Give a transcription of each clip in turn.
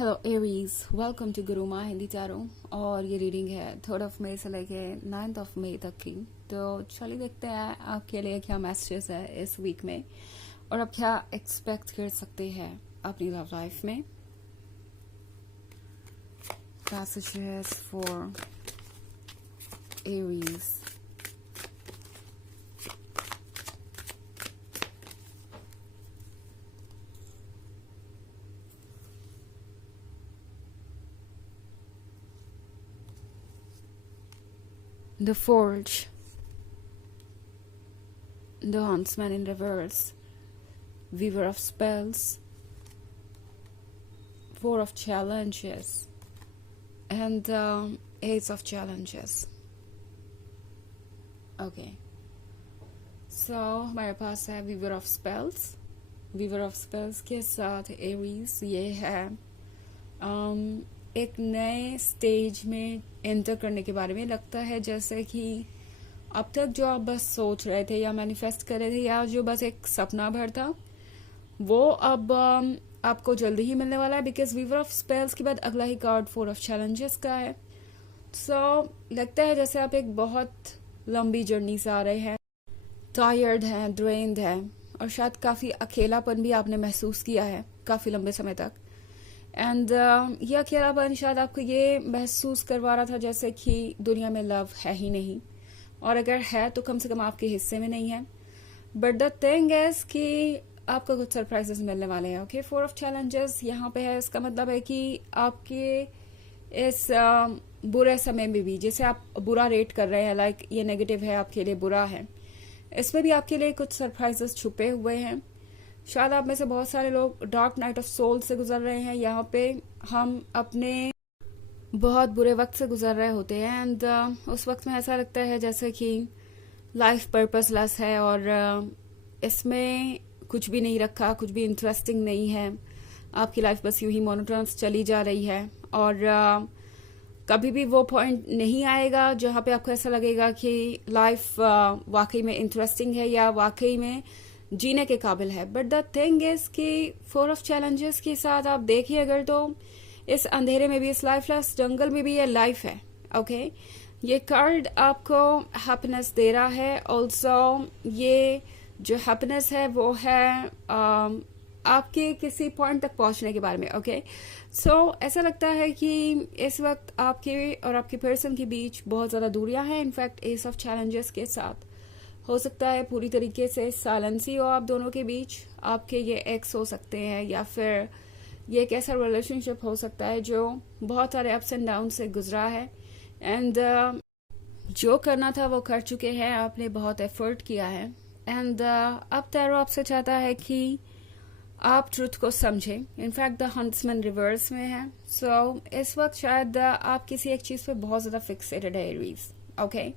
Hello Aries, welcome to Guruma Hindi चारों। और ये रीडिंग है 3 मई से लेके 9 मई तक की। तो चलिए देखते हैं आपके लिए क्या मैसेजेस है इस वीक में और आप क्या एक्सपेक्ट कर सकते हैं अपनी लव लाइफ में। Messages for Aries. The Forge, the Huntsman in reverse, Weaver of Spells, Four of Challenges, and Ace of Challenges. Okay. So हमारे पास है Weaver of Spells. Weaver of Spells के साथ Aries ये है एक नए स्टेज में एंटर करने के बारे में। लगता है जैसे कि अब तक जो आप बस सोच रहे थे या मैनिफेस्ट कर रहे थे या जो बस एक सपना भर था वो अब आपको जल्दी ही मिलने वाला है। बिकॉज वीवर ऑफ स्पेल्स के बाद अगला ही कार्ड फोर ऑफ चैलेंजेस का है। सो लगता है जैसे आप एक बहुत लंबी जर्नी से आ रहे हैं, टायर्ड हैं, ड्रेन्ड हैं और शायद काफ़ी अकेलापन भी आपने महसूस किया है काफ़ी लंबे समय तक। एंड ये अकेलापन शायद आपको ये महसूस करवा रहा था जैसे कि दुनिया में लव है ही नहीं, और अगर है तो कम से कम आपके हिस्से में नहीं है। बट द थिंग इज कि आपको कुछ सरप्राइजेस मिलने वाले हैं। ओके, फोर ऑफ चैलेंजेस यहाँ पे है। इसका मतलब है कि आपके इस बुरे समय में भी जिसे आप बुरा रेट कर रहे हैं, लाइक ये नेगेटिव है आपके लिए, बुरा है, इसमें भी आपके लिए कुछ सरप्राइजेस छुपे हुए हैं। शायद आप में से बहुत सारे लोग डार्क नाइट ऑफ सोल से गुजर रहे हैं। यहाँ पे हम अपने बहुत बुरे वक्त से गुजर रहे होते हैं एंड उस वक्त में ऐसा लगता है जैसे कि लाइफ पर्पसलेस है और इसमें कुछ भी नहीं रखा, कुछ भी इंटरेस्टिंग नहीं है। आपकी लाइफ बस यूं ही मोनोटोनस चली जा रही है और कभी भी वो पॉइंट नहीं आएगा जहाँ पे आपको ऐसा लगेगा कि लाइफ वाकई में इंटरेस्टिंग है या वाकई में जीने के काबिल है। बट द थिंग इज कि फोर ऑफ चैलेंजेस के साथ आप देखिए अगर तो इस अंधेरे में भी, इस लाइफलेस जंगल में भी ये लाइफ है। ओके, ये कार्ड आपको हैप्पीनेस दे रहा है। ऑल्सो ये जो हैप्पीनेस है वो है आपके किसी पॉइंट तक पहुंचने के बारे में। ओके, सो ऐसा लगता है कि इस वक्त आपके और आपके पर्सन के बीच बहुत ज्यादा दूरियां हैं। इनफैक्ट एस ऑफ चैलेंजेस के साथ हो सकता है पूरी तरीके से साइलेंस ही हो आप दोनों के बीच। आपके ये एक्स हो सकते हैं या फिर ये एक ऐसा रिलेशनशिप हो सकता है जो बहुत सारे अप्स एंड डाउन से गुजरा है एंड जो करना था वो कर चुके हैं, आपने बहुत एफर्ट किया है एंड अब टैरो आपसे चाहता है कि आप ट्रुथ को समझें। इनफैक्ट द हंट्समैन रिवर्स में है। सो इस वक्त शायद आप किसी एक चीज पे बहुत ज्यादा फिक्सेटेड है एरीज। ओके,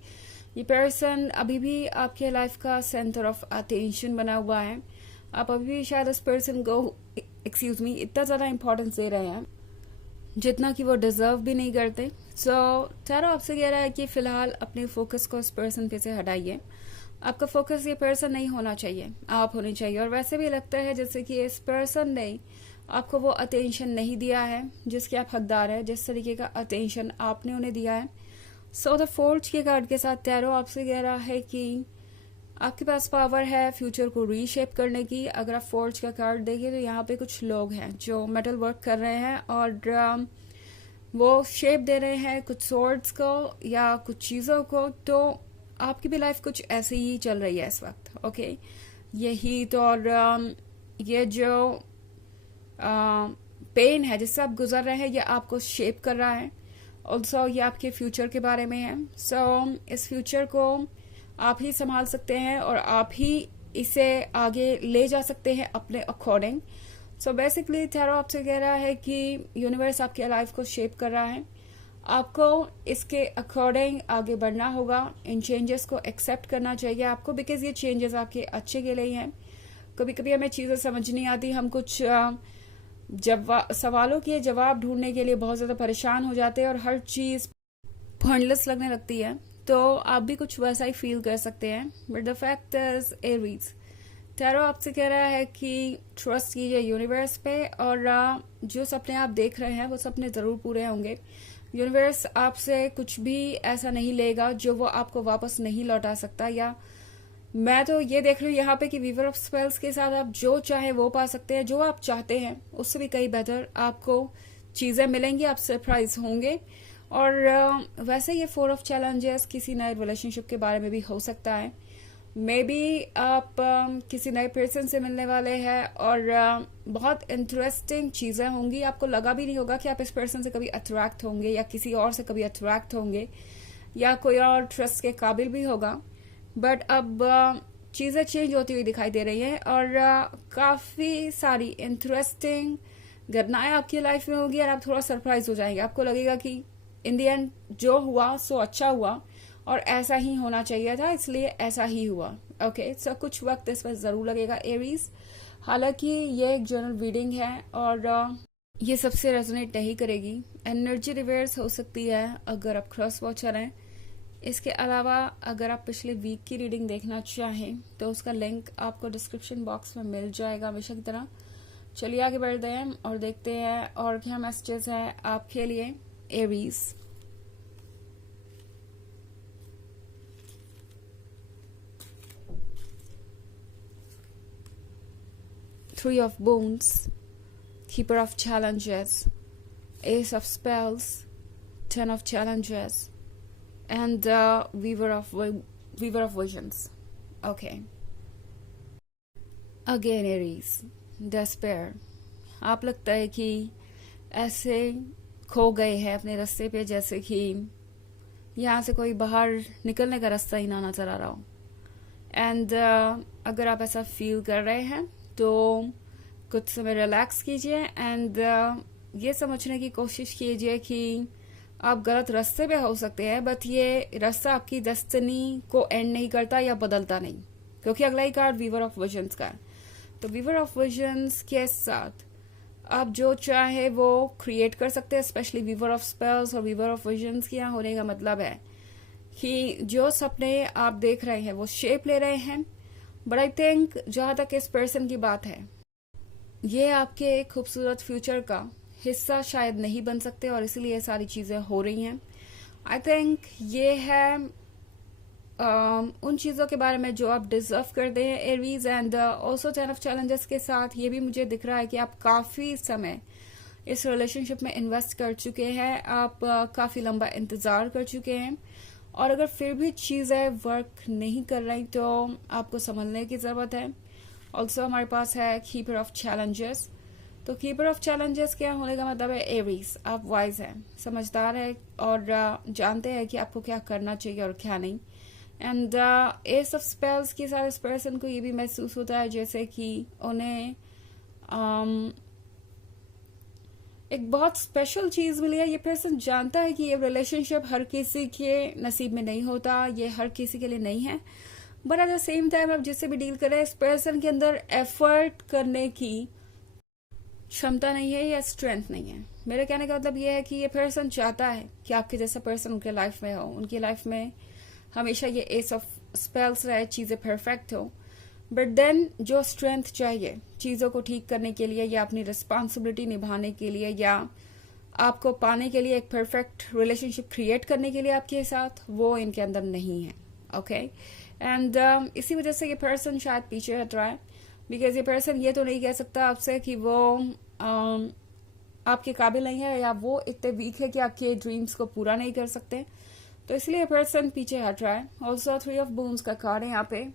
ये पर्सन अभी भी आपके लाइफ का सेंटर ऑफ अटेंशन बना हुआ है। आप अभी भी शायद इस पर्सन को इतना ज्यादा इंपॉर्टेंस दे रहे हैं जितना कि वो डिजर्व भी नहीं करते। सो चारों आपसे कह रहा है कि फिलहाल अपने फोकस को इस पर्सन पे से हटाइए। आपका फोकस ये पर्सन नहीं होना चाहिए, आप होने चाहिए। और वैसे भी लगता है जैसे कि इस पर्सन ने आपको वो अटेंशन नहीं दिया है जिसके आप हकदार है, जिस तरीके का अटेंशन आपने उन्हें दिया है। सो द फोर्ज के कार्ड के साथ टैरो आपसे कह रहा है कि आपके पास पावर है फ्यूचर को रीशेप करने की। अगर आप फोर्ज का कार्ड देखें तो यहाँ पे कुछ लोग हैं जो मेटल वर्क कर रहे हैं और वो शेप दे रहे हैं कुछ सोर्ड्स को या कुछ चीजों को। तो आपकी भी लाइफ कुछ ऐसे ही चल रही है इस वक्त। ओके, ये हीट और ये जो पेन है जिससे आप गुजर रहे हैं ये आपको शेप कर रहा है। ऑल्सो ये आपके फ्यूचर के बारे में है। सो इस फ्यूचर को आप ही संभाल सकते हैं और आप ही इसे आगे ले जा सकते हैं अपने अकॉर्डिंग। सो बेसिकली टैरो आपसे कह रहा है कि यूनिवर्स आपके लाइफ को शेप कर रहा है, आपको इसके अकॉर्डिंग आगे बढ़ना होगा। इन चेंजेस को एक्सेप्ट करना चाहिए आपको, बिकॉज ये चेंजेस आपके अच्छे के लिए हैं। कभी कभी हमें चीजें समझ नहीं आती, हम कुछ सवालों के जवाब ढूंढने के लिए बहुत ज्यादा परेशान हो जाते हैं और हर चीज पॉइंटलेस लगने लगती है। तो आप भी कुछ वैसा ही फील कर सकते हैं। But the fact is Aries tarot आपसे कह रहा है कि ट्रस्ट कीजिए यूनिवर्स पे, और जो सपने आप देख रहे हैं वो सपने ज़रूर पूरे होंगे। यूनिवर्स आपसे कुछ भी ऐसा नहीं लेगा जो वो आपको वापस नहीं लौटा सकता। या मैं तो ये देख रही हूँ यहाँ पे कि वीवर ऑफ स्पेल्स के साथ आप जो चाहे वो पा सकते हैं, जो आप चाहते हैं उससे भी कहीं बेहतर आपको चीज़ें मिलेंगी, आप सरप्राइज होंगे। और वैसे ये 4 ऑफ चैलेंजेस किसी नए रिलेशनशिप के बारे में भी हो सकता है। मे बी आप किसी नए पर्सन से मिलने वाले हैं और बहुत इंटरेस्टिंग चीज़ें होंगी। आपको लगा भी नहीं होगा कि आप इस पर्सन से कभी अट्रैक्ट होंगे या किसी और से कभी अट्रैक्ट होंगे, या कोई और ट्रस्ट के काबिल भी होगा। बट अब चीज़ें चेंज होती हुई दिखाई दे रही हैं और काफ़ी सारी इंटरेस्टिंग घटनाएं आपकी लाइफ में होगी और आप थोड़ा सरप्राइज हो जाएंगे। आपको लगेगा कि इन दी एंड जो हुआ सो अच्छा हुआ और ऐसा ही होना चाहिए था, इसलिए ऐसा ही हुआ। ओके, सो कुछ वक्त इस पर ज़रूर लगेगा एरीज। हालांकि ये एक जनरल रीडिंग है और ये सबसे रेजोनेट नहीं करेगी। एनर्जी रिवर्स हो सकती है अगर आप क्रॉस वॉचर हैं। इसके अलावा अगर आप पिछले वीक की रीडिंग देखना चाहें तो उसका लिंक आपको डिस्क्रिप्शन बॉक्स में मिल जाएगा हमेशा की तरह। चलिए आगे बढ़ते हैं और देखते हैं और क्या मैसेजेस है आपके लिए Aries. Three of Wands, Keeper of Challenges, Ace of Spells, Ten of Challenges, and Weaver of Visions. Okay. Again Aries, Despair. आप लगता है कि ऐसे खो गए हैं अपने रास्ते पे जैसे कि यहाँ से कोई बाहर निकलने का रास्ता ही ना नजर आ रहा हो। एंड अगर आप ऐसा फील कर रहे हैं तो कुछ समय रिलैक्स कीजिए एंड ये समझने की कोशिश कीजिए कि आप गलत रास्ते पे हो सकते हैं, बट ये रास्ता आपकी डेस्टिनी को एंड नहीं करता या बदलता नहीं, क्योंकि अगला ही कार्ड वीवर ऑफ विजन्स का है। तो वीवर ऑफ विजन्स के साथ आप जो चाहे वो क्रिएट कर सकते हैं, स्पेशली वीवर ऑफ स्पेल्स और वीवर ऑफ विजन्स के यहाँ होने का मतलब है कि जो सपने आप देख रहे हैं वो शेप ले रहे हैं। बट आई थिंक जहां तक इस पर्सन की बात है, ये आपके खूबसूरत फ्यूचर का हिस्सा शायद नहीं बन सकते और इसलिए सारी चीजें हो रही हैं। आई थिंक ये है उन चीजों के बारे में जो आप डिजर्व करते हैं Aries. And also 10 of challenges के साथ ये भी मुझे दिख रहा है कि आप काफी समय इस रिलेशनशिप में इन्वेस्ट कर चुके हैं, आप काफी लंबा इंतजार कर चुके हैं, और अगर फिर भी चीज़ें वर्क नहीं कर रही तो आपको समझने की ज़रूरत है। ऑल्सो हमारे पास है कीपर ऑफ चैलेंजेस। तो कीपर ऑफ चैलेंजेस क्या होने का मतलब है एरीज, आप वाइज हैं, समझदार है और जानते हैं कि आपको क्या करना चाहिए और क्या नहीं। एंड एस ऑफ स्पेल्स के साथ इस पर्सन को ये भी महसूस होता है जैसे कि उन्हें एक बहुत स्पेशल चीज मिली है। ये पर्सन जानता है कि ये रिलेशनशिप हर किसी के नसीब में नहीं होता, ये हर किसी के लिए नहीं है, but at the same time आप जिससे भी डील करें इस पर्सन के अंदर एफर्ट करने की क्षमता नहीं है या स्ट्रेंथ नहीं है। मेरे कहने का मतलब ये है कि ये पर्सन चाहता है कि आपके जैसा पर्सन उनके लाइफ में हो, उनकी लाइफ में हमेशा ये एस ऑफ स्पेल्स रहे, चीजें परफेक्ट हो, बट देन जो स्ट्रेंथ चाहिए चीज़ों को ठीक करने के लिए या अपनी रिस्पॉन्सिबिलिटी निभाने के लिए या आपको पाने के लिए, एक परफेक्ट रिलेशनशिप क्रिएट करने के लिए आपके साथ, वो इनके अंदर नहीं है। ओके, एंड इसी वजह से ये पर्सन शायद पीछे हट रहा है, बिकॉज ये पर्सन ये तो नहीं कह सकता आपसे कि वो आपके काबिल नहीं है या वो इतने वीक है कि आपके ड्रीम्स को पूरा नहीं कर सकते, तो इसलिए पर्सन पीछे हट रहा है। ऑल्सो 3 ऑफ बून्स का कार्ड है यहाँ पे।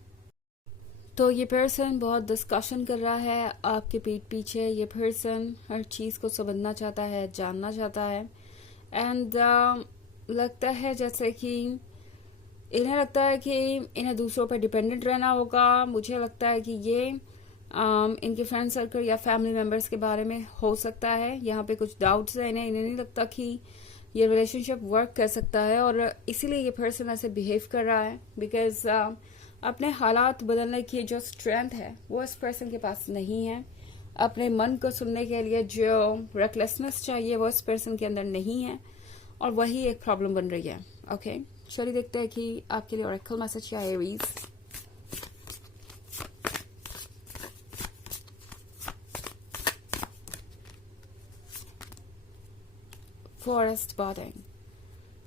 तो ये पर्सन बहुत डिस्कशन कर रहा है आपके पीठ पीछे। ये पर्सन हर चीज़ को समझना चाहता है, जानना चाहता है, एंड लगता है जैसे कि इन्हें लगता है कि इन्हें दूसरों पर डिपेंडेंट रहना होगा। मुझे लगता है कि ये इनके फ्रेंड सर्कल या फैमिली मेम्बर्स के बारे में हो सकता है। यहाँ पे कुछ डाउट्स है इन्हें नहीं लगता कि ये रिलेशनशिप वर्क कर सकता है और इसीलिए ये पर्सन ऐसे बिहेव कर रहा है, बिकॉज अपने हालात बदलने की जो स्ट्रेंथ है वो इस पर्सन के पास नहीं है। अपने मन को सुनने के लिए जो रेकलेसनेस चाहिए वो इस पर्सन के अंदर नहीं है और वही एक प्रॉब्लम बन रही है। ओके, चलिए देखते हैं कि आपके लिए ऑरेकल मैसेज क्या है एरीज। फॉरेस्ट बर्डिंग।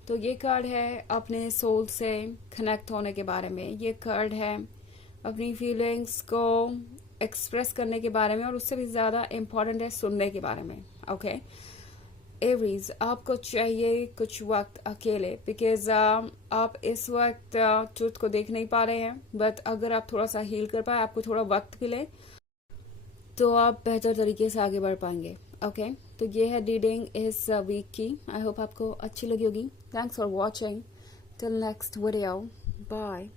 तो ये कार्ड है अपने सोल से कनेक्ट होने के बारे में, ये कार्ड है अपनी फीलिंग्स को एक्सप्रेस करने के बारे में, और उससे भी ज़्यादा इम्पोर्टेंट है सुनने के बारे में। ओके एवरीज, आपको चाहिए कुछ वक्त अकेले, बिकॉज आप इस वक्त ट्रुथ को देख नहीं पा रहे हैं, बट अगर आप थोड़ा सा हील कर पाए, आपको थोड़ा वक्त मिले, तो आप बेहतर तरीके से आगे बढ़ पाएंगे। ओके तो ये है रीडिंग इस वीक की। आई होप आपको अच्छी लगी होगी। Thanks for watching. Till next video, bye.